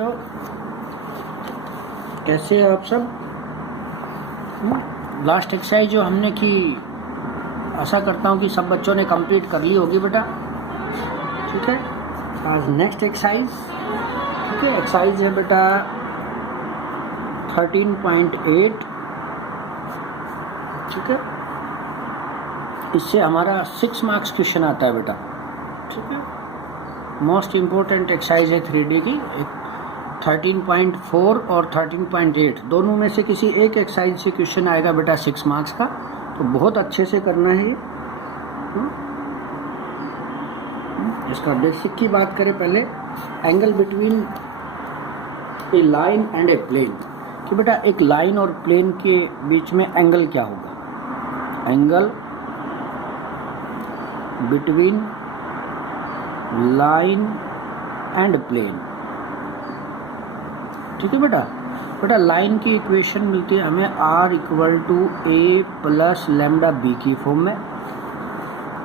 तो कैसे हैं आप सब? लास्ट एक्सरसाइज जो हमने की, आशा करता हूँ कि सब बच्चों ने कंप्लीट कर ली होगी बेटा। ठीक है, आज नेक्स्ट एक्सरसाइज। ठीक है, एक्सरसाइज है बेटा 13.8। ठीक है, इससे हमारा 6 मार्क्स क्वेश्चन आता है बेटा। ठीक है, मोस्ट इम्पोर्टेंट एक्सरसाइज है 3D की। 13.4 और 13.8 दोनों में से किसी एक एक्सरसाइज से क्वेश्चन आएगा बेटा 6 मार्क्स का, तो बहुत अच्छे से करना है ये। इसका बेसिक की बात करें पहले, angle between a line and a plane, कि बेटा एक लाइन और प्लेन के बीच में एंगल क्या होगा। Angle between line and plane. ठीक है बेटा लाइन की इक्वेशन मिलती है हमें R = A + λ b की फॉर्म में,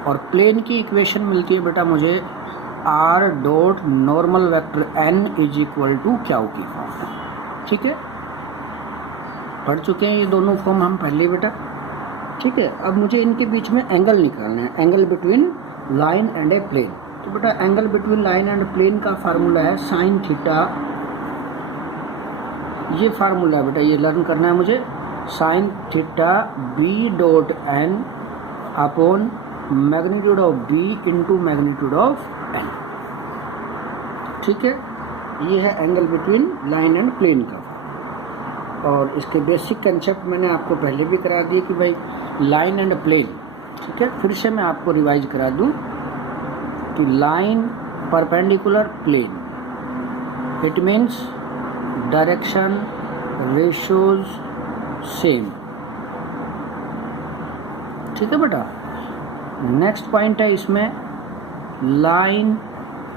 और प्लेन की इक्वेशन मिलती है बेटा मुझे R dot normal vector n = Q की फॉर्म में। ठीक है, पढ़ चुके हैं ये दोनों फॉर्म हम पहले बेटा। ठीक है, अब मुझे इनके बीच में एंगल निकालना है, angle between line and a plane. तो बेटा angle between line and plane का फार्मूला है साइन थीटा। ये फार्मूला है बेटा, ये लर्न करना है मुझे। Sine theta b dot n upon magnitude of b into magnitude of n। ठीक है, ये है angle between line and plane का। और इसके बेसिक कंसेप्ट मैंने आपको पहले भी करा दिए कि भाई लाइन एंड प्लेन। ठीक है, फिर से मैं आपको रिवाइज करा दूं कि line perpendicular plane, it means direction ratios same. ठीक है बेटा, नेक्स्ट पॉइंट है इसमें line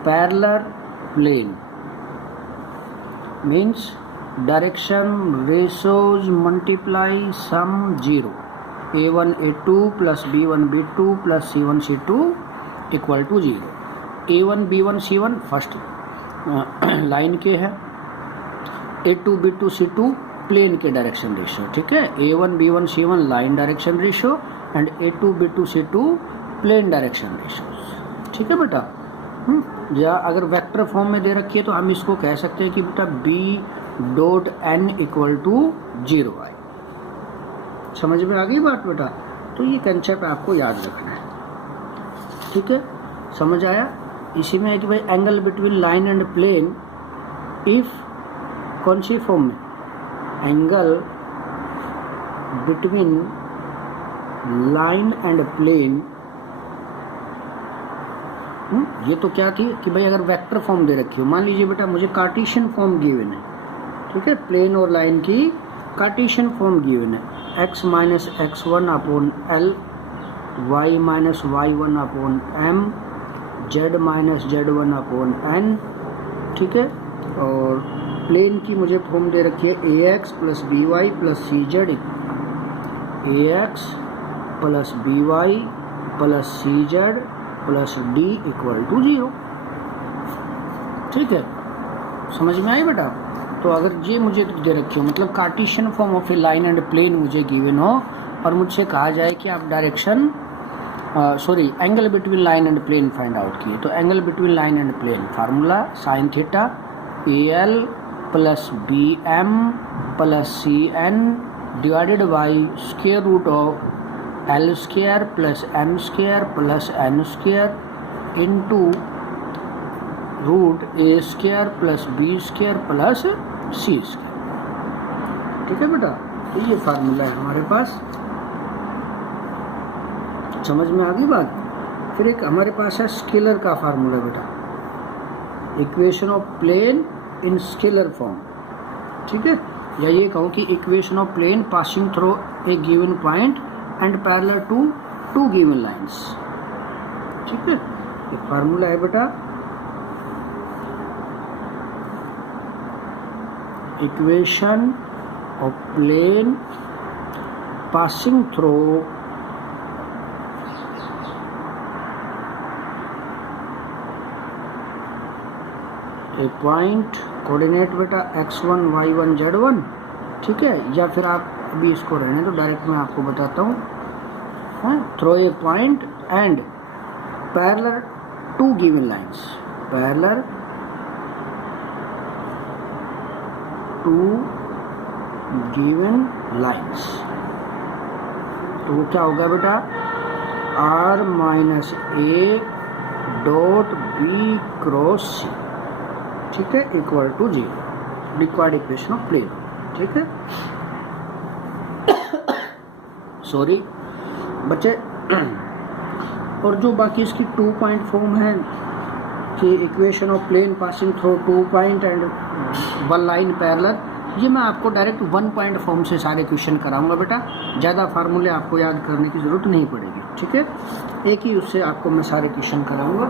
parallel plane, means direction ratios multiply sum 0, a1 a2 plus b1 b2 plus c1 c2 equal to 0। a1 b1 c1 first line के है, a2 b2 c2 plane के direction ratio. ठीक है, a1 b1 c1 line direction ratio and a2 b2 c2 plane direction ratio. ठीक है बेटा, या अगर वेक्टर फॉर्म में दे रखी है तो हम इसको कह सकते हैं कि बेटा b डॉट n = 0 आए। समझ में आ गई बात बेटा? तो ये कंसेप्ट आपको याद रखना है। ठीक है, समझ आया? इसी में है कि भाई angle between line and plane, if कौन सी फॉर्म में, angle between line and plane. ये तो क्या थी कि भाई अगर वेक्टर फॉर्म दे रखी हो, मान लीजिए बेटा मुझे कार्टेशियन फॉर्म गिवन है। ठीक है, प्लेन और लाइन की कार्टेशियन फॉर्म गिवन है, x - x1 upon l, y - y1 upon m, z - z1 upon n। ठीक है, और प्लेन की मुझे फॉर्म दे रखी है ax plus by plus cz, ax plus by plus cz plus d = 0। ठीक है, समझ में आई बेटा? तो अगर ये मुझे दे रखी हो, मतलब Cartesian form of a line and plane मुझे गिवन हो, और मुझसे कहा जाए कि आप direction angle between line and plane find out किए, तो angle between line and plane formula sine theta al plus bm plus cn divided by square root of l² plus m² plus n² into root a² plus b² plus c²। ठीक है बेटा, तो ये formula है हमारे पास। समझ में आ गई बात? फिर एक हमारे पास है स्केलर का फार्मूला बेटा, equation of plane in scalar form. ठीक है, या ये कहूँ कि equation of plane passing through a given point and parallel to 2 given lines. ठीक है, ये फार्मूला है बेटा, equation of plane passing through a point coordinate बेटा x1 y1 z1, ठीक है, या फिर आप अभी इसको रहने तो डायरेक्ट मैं आपको बताता हूँ, through a point and parallel to given lines, parallel to given lines, तो वो क्या होगा बेटा r minus A dot B cross C, ठीक है, equal to 0, required equation of plane, ठीक है। सॉरी बच्चे, और जो बाकी इसकी 2 पॉइंट फॉर्म है कि equation of plane passing through 2 point and 1 line parallel, ये मैं आपको डायरेक्ट 1 पॉइंट फॉर्म से सारे क्वेश्चन कराऊंगा बेटा, ज़्यादा फार्मूले आपको याद करने की ज़रूरत नहीं पड़ेगी, ठीक है, एक ही उससे आपको मैं सारे क्वेश्चन कराऊंगा,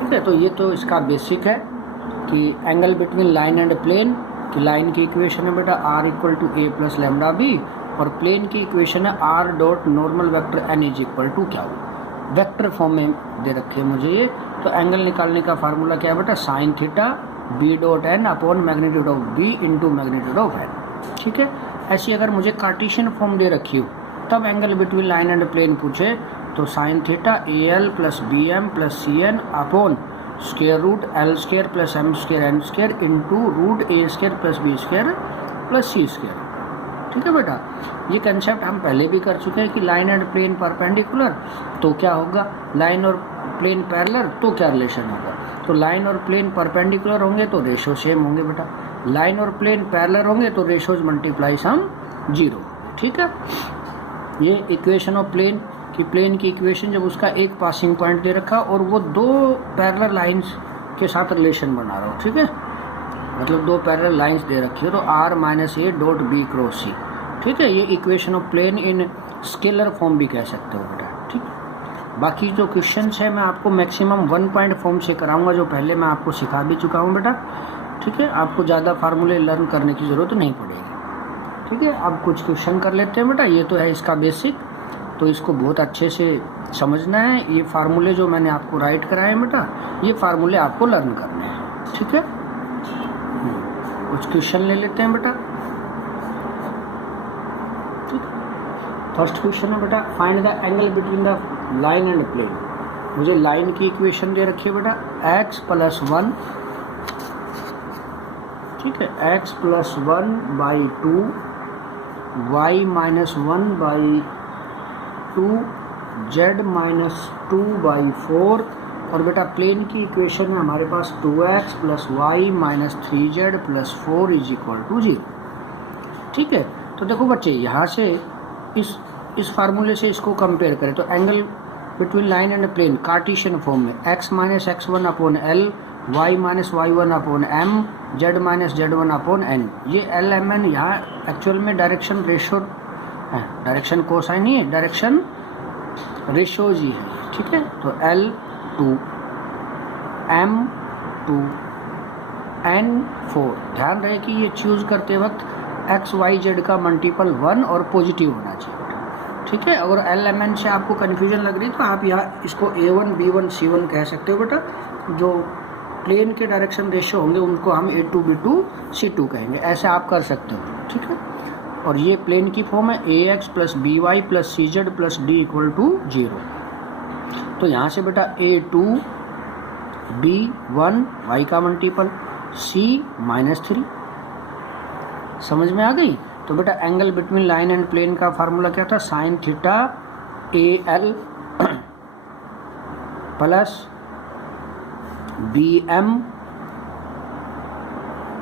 ठीक है। तो ये तो इसका बेसिक है कि angle between line and plane, कि लाइन की इक्वेशन है बेटा r equal to a plus lambda b, और प्लेन की इक्वेशन है r dot normal vector n is equal to क्या हो, वेक्टर फॉर्म में दे रखे हैं मुझे ये। तो एंगल निकालने का फार्मूला क्या है बेटा, sign theta b dot n upon magnitude of b into magnitude of n, ठीक है। ऐसी अगर मुझे कार्टेशियन फॉर्म दे रखी हो तब angle between line and plane पूछे तो sine theta a l plus b m plus c n upon square root l square plus m square n square into root a square plus b square plus c square, ठीक है बेटा। ये concept हम पहले भी कर चुके हैं कि लाइन एंड प्लेन परपेंडिकुलर तो क्या होगा, लाइन और प्लेन पैरेलल तो क्या रिलेशन होगा, तो लाइन और प्लेन परपेंडिकुलर होंगे तो रेशो सेम होंगे बेटा, लाइन और प्लेन पैरेलल होंगे तो रेशोज मल्टीप्लाई सम 0, ठीक है। ये इक्वेशन ऑफ प्लेन कि प्लेन की इक्वेशन जब उसका एक पासिंग पॉइंट दे रखा और वो 2 पैरेलल लाइंस के साथ रिलेशन बना रहा हो, ठीक है, मतलब 2 पैरेलल लाइंस दे रखी हो तो r minus A dot B cross C, ठीक है, ये equation of plane in scalar form भी कह सकते हो बेटा, ठीक। बाकी जो क्वेश्चंस है मैं आपको मैक्सिमम 1 पॉइंट फॉर्म से कराऊंगा, जो पहले मैं आपको सिखा भी चुका हूँ बेटा, ठीक है, आपको ज़्यादा फार्मूले लर्न करने की ज़रूरत नहीं पड़ेगी, ठीक है। अब कुछ क्वेश्चन कर लेते हैं बेटा, ये तो है इसका बेसिक, तो इसको बहुत अच्छे से समझना है। ये फार्मूले जो मैंने आपको राइट कराए हैं बेटा, ये फार्मूले आपको लर्न करने हैं, ठीक है। कुछ क्वेश्चन ले लेते हैं बेटा, ठीक। फर्स्ट क्वेश्चन है बेटा, find the angle between the line and plane. मुझे लाइन की इक्वेशन दे रखी है बेटा x प्लस 1, ठीक है, x plus 1 by 2, y minus 1 by 2, z minus 2 by 4, और बेटा प्लेन की इक्वेशन है हमारे पास 2x plus y minus 3z plus 4 is equal to 0, ठीक है। तो देखो बच्चे, यहाँ से इस फार्मूले से इसको कंपेयर करें तो angle between line and plane Cartesian form में x minus x1 upon l, y minus y1 upon m, z minus z1 upon n, ये l m n यहाँ एक्चुअल में डायरेक्शन रेशो है, डायरेक्शन कोसाइन नहीं है, direction ratio जी है, ठीक है। तो l 2 m 2 n 4, ध्यान रहे कि ये चूज करते वक्त x y z का मल्टीपल 1 और पॉजिटिव होना चाहिए, ठीक है। अगर एल एम एन से आपको कन्फ्यूजन लग रही तो आप यहाँ इसको a1 b1 c1 कह सकते हो बेटा, जो प्लेन के डायरेक्शन रेशियो होंगे उनको हम a2 b2 c2 कहेंगे, ऐसे आप कर सकते हो, ठीक है। और ये प्लेन की फॉर्म है ax plus by plus cz plus d equal to 0। तो यहाँ से बेटा a2 b1 y का मल्टीपल c माइनस 3, समझ में आ गई। तो बेटा angle between line and plane का फार्मूला क्या था, sine theta a l plus b m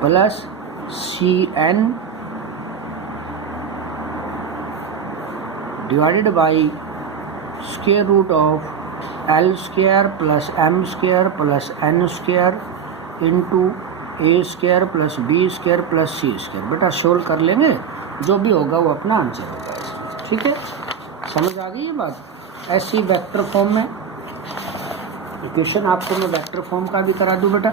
plus c n divided by square root of l square plus m square plus n square into a square plus b square plus c square. बेटा solve कर लेंगे, जो भी होगा वो अपना answer होगा इसमें, ठीक है। समझ आ गई ये बात। ऐसी वेक्टर फॉर्म में इक्वेशन आपको मैं वेक्टर फॉर्म का भी करा दूं बेटा।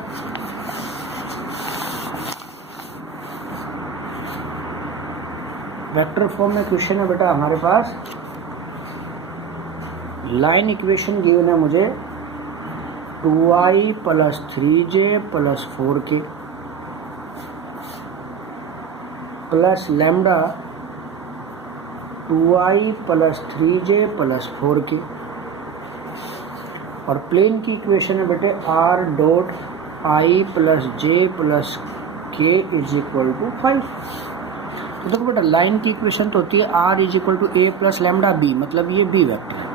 वेक्टर फॉर्म में क्वेश्चन है बेटा हमारे पास, लाइन इक्वेशन गिवन है मुझे 2i plus 3j plus 4k plus lambda 2i plus 3j plus 4k। और प्लेन की इक्वेशन है बेटे r dot i plus J plus K is equal to 5। तो देखो बेटा लाइन की इक्वेशन तो होती है r is equal to a plus lambda b, मतलब ये बी वेक्टर है।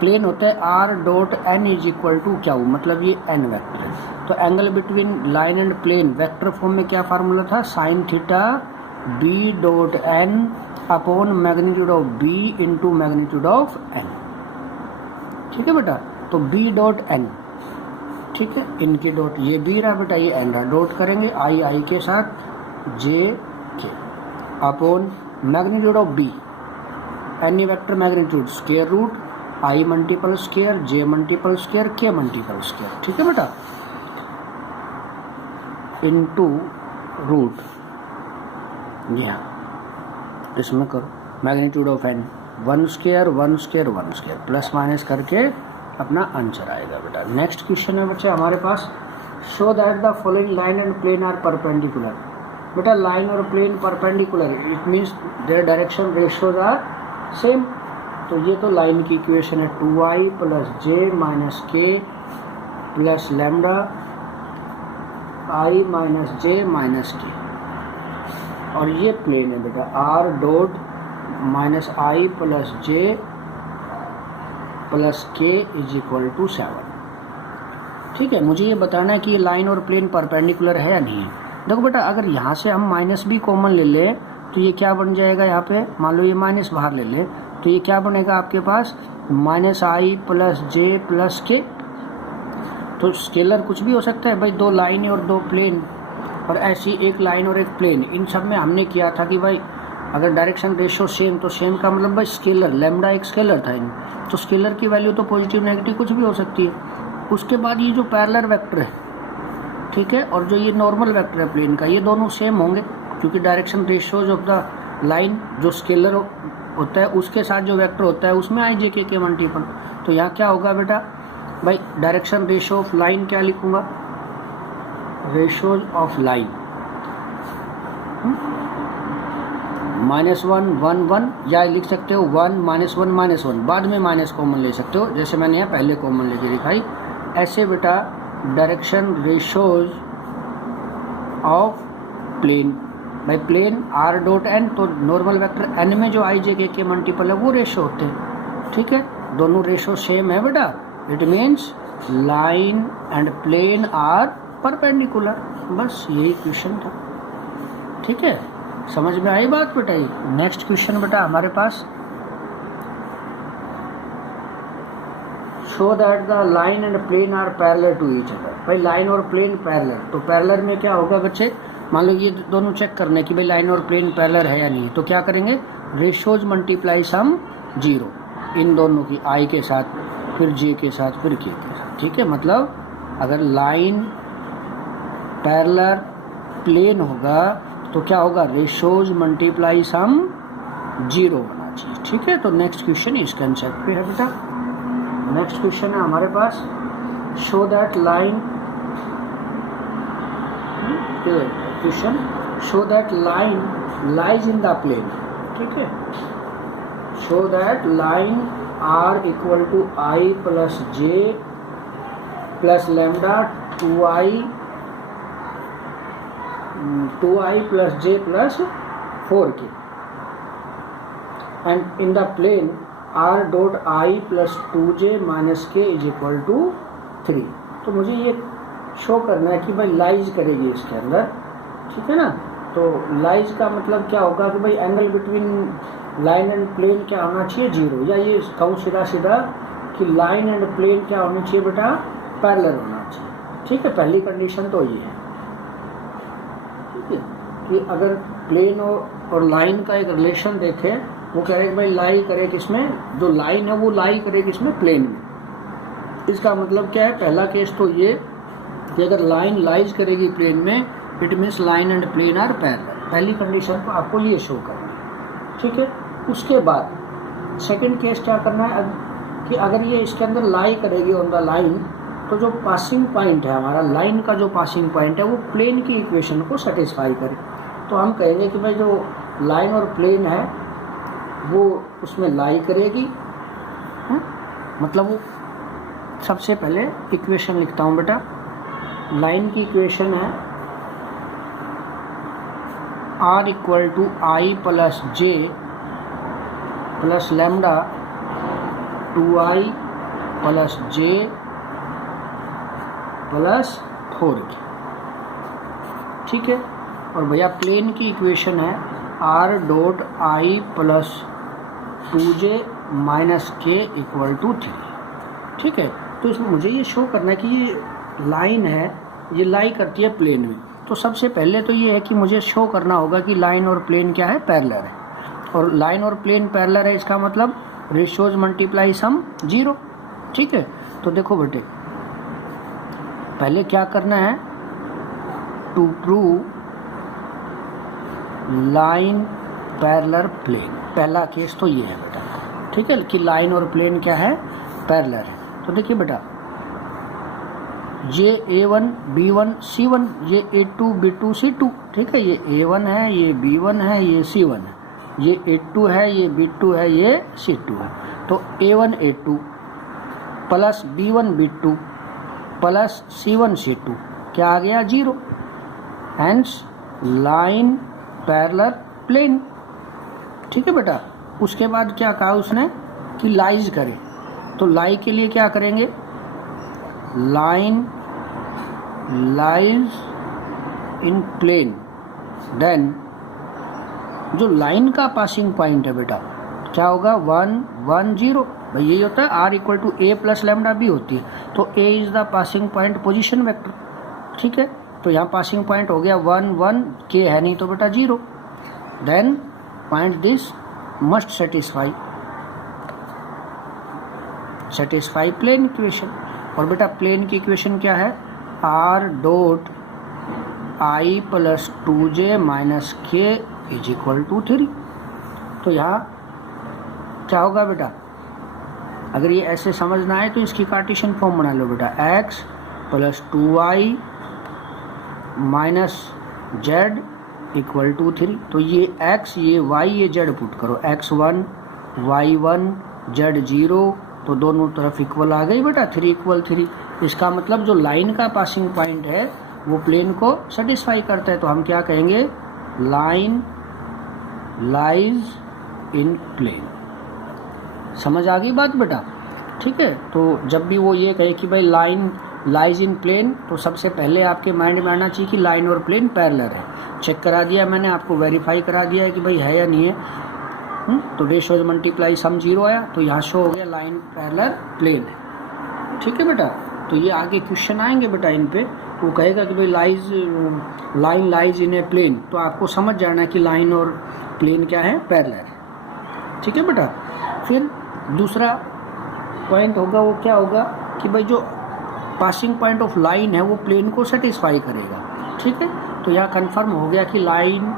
प्लेन होता है r dot n is equal to क्या हो, मतलब ये n वेक्टर है। तो angle between line and plane vector form में क्या फार्मूला था, sine theta b dot n upon magnitude of b into magnitude of n। ठीक है बेटा, तो b डॉट n, ठीक है, इनके डॉट, ये b रहा बेटा, ये n रहा, डॉट करेंगे i के साथ j के upon magnitude of b, any vector magnitude square root i multiple square j multiple square k multiple square. ठीक है बेटा, इनटू रूट, यहाँ इसमें करो magnitude of n, 1 square 1 square 1 square plus minus करके अपना आंसर आएगा बेटा। नेक्स्ट क्वेश्चन है बच्चे हमारे पास, show that the following line and plane are perpendicular. बेटा लाइन और plane perpendicular, it means their direction ratios are same. तो ये तो लाइन की इक्वेशन है 2i plus J minus K plus lambda i minus J minus K. और ये plane है बेटा r dot minus I plus J plus K is equal to 7। ठीक है, मुझे ये बताना है कि ये लाइन और प्लेन परपेंडिकुलर है या नहीं है। देखो बेटा अगर यहाँ से हम माइनस भी कॉमन ले ले तो ये क्या बन जाएगा, यहाँ पे मान लो ये माइनस बाहर ले ले तो ये क्या बनेगा आपके पास, minus I plus J plus के। तो स्केलर कुछ भी हो सकता है भाई, दो लाइन और दो प्लेन, और ऐसी एक लाइन और एक प्लेन, इन सब में हमने किया था कि भाई अगर डायरेक्शन रेशियो सेम, तो सेम का मतलब भाई स्केलर, लैम्डा एक स्केलर था इन, तो स्केलर की वैल्यू तो पॉजिटिव नेगेटिव कुछ भी हो सकती है। उसके बाद ये जो पैरेलल वेक्टर है, ठीक है, और जो ये नॉर्मल वेक्टर है प्लेन का, ये दोनों सेम होंगे क्योंकि direction ratios of the line जो स्केलर होता है उसके साथ जो वेक्टर होता है उसमें आई जे के मल्टीपल। तो यहाँ क्या होगा बेटा भाई, डायरेक्शन रेशियो ऑफ लाइन क्या लिखूंगा, रेशियोज ऑफ लाइन -1 1 1, या लिख सकते हो 1 -1 -1, बाद में माइनस कॉमन ले सकते हो, जैसे मैंने यहाँ पहले कॉमन लेके दिखाई। ऐसे बेटा डायरेक्शन रेशियोज ऑफ प्लेन, भाई प्लेन r डॉट n, तो नॉर्मल वेक्टर n में जो आई जे के मल्टीपल है वो रेशियो होते हैं। ठीक है, दोनों रेशियो सेम है बेटा, it means line and plane are perpendicular. बस यही क्वेश्चन था। ठीक है, समझ में आई बात बेटा। नेक्स्ट क्वेश्चन बेटा हमारे पास, show that the line and plane are parallel to each other. भाई लाइन और प्लेन पैरेलल, तो पैरेलल में क्या होगा बच्चे, मान लो ये दोनों चेक करने की भाई लाइन और प्लेन पैरेलल है या नहीं, तो क्या करेंगे, रेशियोज मल्टीप्लाई सम 0, इन दोनों की आई के साथ, फिर जे के साथ, फिर के साथ। ठीक है, मतलब अगर लाइन पैरेलल प्लेन होगा तो क्या होगा, रेशियोज मल्टीप्लाई सम 0 होना चाहिए। ठीक है, तो नेक्स्ट क्वेश्चन इस कंसेप्ट पे है बेटा। नेक्स्ट क्वेश्चन है हमारे पास, show that line, question show that line lies in the plane. ठीक है, show that line are equal to I plus J plus lambda 2i plus j plus 4k, and in the plane r dot i plus 2j minus k is equal to 3। तो मुझे ये show करना है कि भाई lies करेगी इसके अंदर। ठीक है ना, तो लाइज का मतलब क्या होगा कि भाई angle between line and plane क्या होना चाहिए, 0, या ये कहूँ सीधा सीधा कि लाइन एंड प्लेन क्या होनी चाहिए बेटा, पैरेलल होना चाहिए। ठीक है, पहली कंडीशन तो ये है कि अगर प्लेन और लाइन का एक रिलेशन देखें, वो कह रहे हैं भाई लाई करे किसमें, जो लाइन है वो लाई करे किसमें, प्लेन में। इसका मतलब क्या है, पहला केस तो ये कि अगर लाइन लाइज करेगी प्लेन में, it means line and plane are parallel. पहली कंडीशन को आपको ये शो करना है। ठीक है, उसके बाद सेकंड केस क्या करना है कि अगर ये इसके अंदर लाई करेगी ऑन द लाइन, तो जो पासिंग पॉइंट है हमारा, लाइन का जो पासिंग पॉइंट है वो प्लेन की इक्वेशन को सेटिस्फाई करे। तो हम कहेंगे कि भाई जो लाइन और प्लेन है वो उसमें लाई करेगी, मतलब वो सबसे पहले इक्वेशन लिखता हूँ बेटा। लाइन की इक्वेशन है r equal to I plus J plus lambda 2i plus J plus 4 की, ठीक है। और भैया प्लेन की इक्वेशन है r dot i plus 2j minus के इक्वल टू 3, ठीक है। तो इसमें मुझे ये शो करना है कि ये लाइन है, ये लाई करती है प्लेन में। तो सबसे पहले तो ये है कि मुझे शो करना होगा कि लाइन और प्लेन क्या है, पैरेलल है। और लाइन और प्लेन पैरेलल है, इसका मतलब रेशियोज मल्टीप्लाई सम 0, ठीक है। तो देखो बेटे, पहले क्या करना है, to prove line parallel plane, पहला केस तो ये है बेटा, ठीक है, कि लाइन और प्लेन क्या है, पैरेलल है। तो देखिए बेटा, ये A1 B1 C1, ये A2 B2 C2, ठीक है। ये A1 है, ये B1 है, ये C1 है, ये A2 है, ये B2 है, ये C2 है। तो A1 A2 plus B1 B2 plus C1 C2 क्या आ गया, 0। हैंस लाइन पैरेलल प्लेन, ठीक है बेटा। उसके बाद क्या कहा उसने कि लाइज करें, तो लाई के लिए क्या करेंगे, line lies in plane, then जो लाइन का पासिंग पॉइंट है बेटा क्या होगा, 1 1 0। भाई यही होता है, r equal to a plus lambda भी होती है। तो a is the passing point position vector, ठीक है। तो यहाँ पासिंग पॉइंट हो गया 1 1, k है नहीं तो बेटा 0। Then point this must satisfy plane equation. और बेटा प्लेन की इक्वेशन क्या है, r dot i plus 2j minus k is equal to 3। तो यहाँ क्या होगा बेटा, अगर ये ऐसे समझना है तो इसकी कार्टेशियन फॉर्म बना लो बेटा, x plus 2y minus z equal to 3। तो ये x, ये y, ये z पुट करो, x1 y1 z0, तो दोनों तरफ इक्वल आ गई बेटा, 3 इक्वल 3। इसका मतलब जो लाइन का पासिंग पॉइंट है वो प्लेन को सेटिस्फाई करता है। तो हम क्या कहेंगे, लाइन लाइज इन प्लेन। समझ आ गई बात बेटा, ठीक है। तो जब भी वो ये कहे कि भाई लाइन लाइज इन प्लेन, तो सबसे पहले आपके माइंड में आना चाहिए कि लाइन और प्लेन पैरेलल है। चेक करा दिया मैंने, आपको वेरीफाई करा दिया है कि भाई है या नहीं है। तो रेशियोज मल्टीप्लाई सम 0 आया, तो यहाँ शो हो गया लाइन पैरेलल प्लेन है, ठीक है बेटा। तो ये आगे क्वेश्चन आएंगे बेटा इन पे, वो कहेगा कि भाई line lies in a plane, तो आपको समझ जाना है कि लाइन और प्लेन क्या है, पैरेलल है, ठीक है बेटा। फिर दूसरा पॉइंट होगा, वो क्या होगा कि भाई जो पासिंग पॉइंट ऑफ लाइन है वो प्लेन को सेटिस्फाई करेगा, ठीक है। तो यहाँ कंफर्म हो गया कि लाइन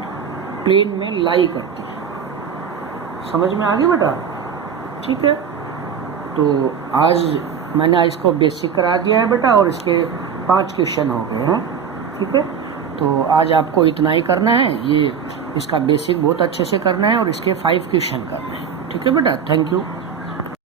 प्लेन में लाई करती है। समझ में आ गई बेटा, ठीक है। तो आज मैंने इसको बेसिक करा दिया है बेटा, और इसके 5 क्वेश्चन हो गए हैं, ठीक है। तो आज आपको इतना ही करना है, ये इसका बेसिक बहुत अच्छे से करना है और इसके 5 क्वेश्चन करने हैं, ठीक है बेटा। Thank you.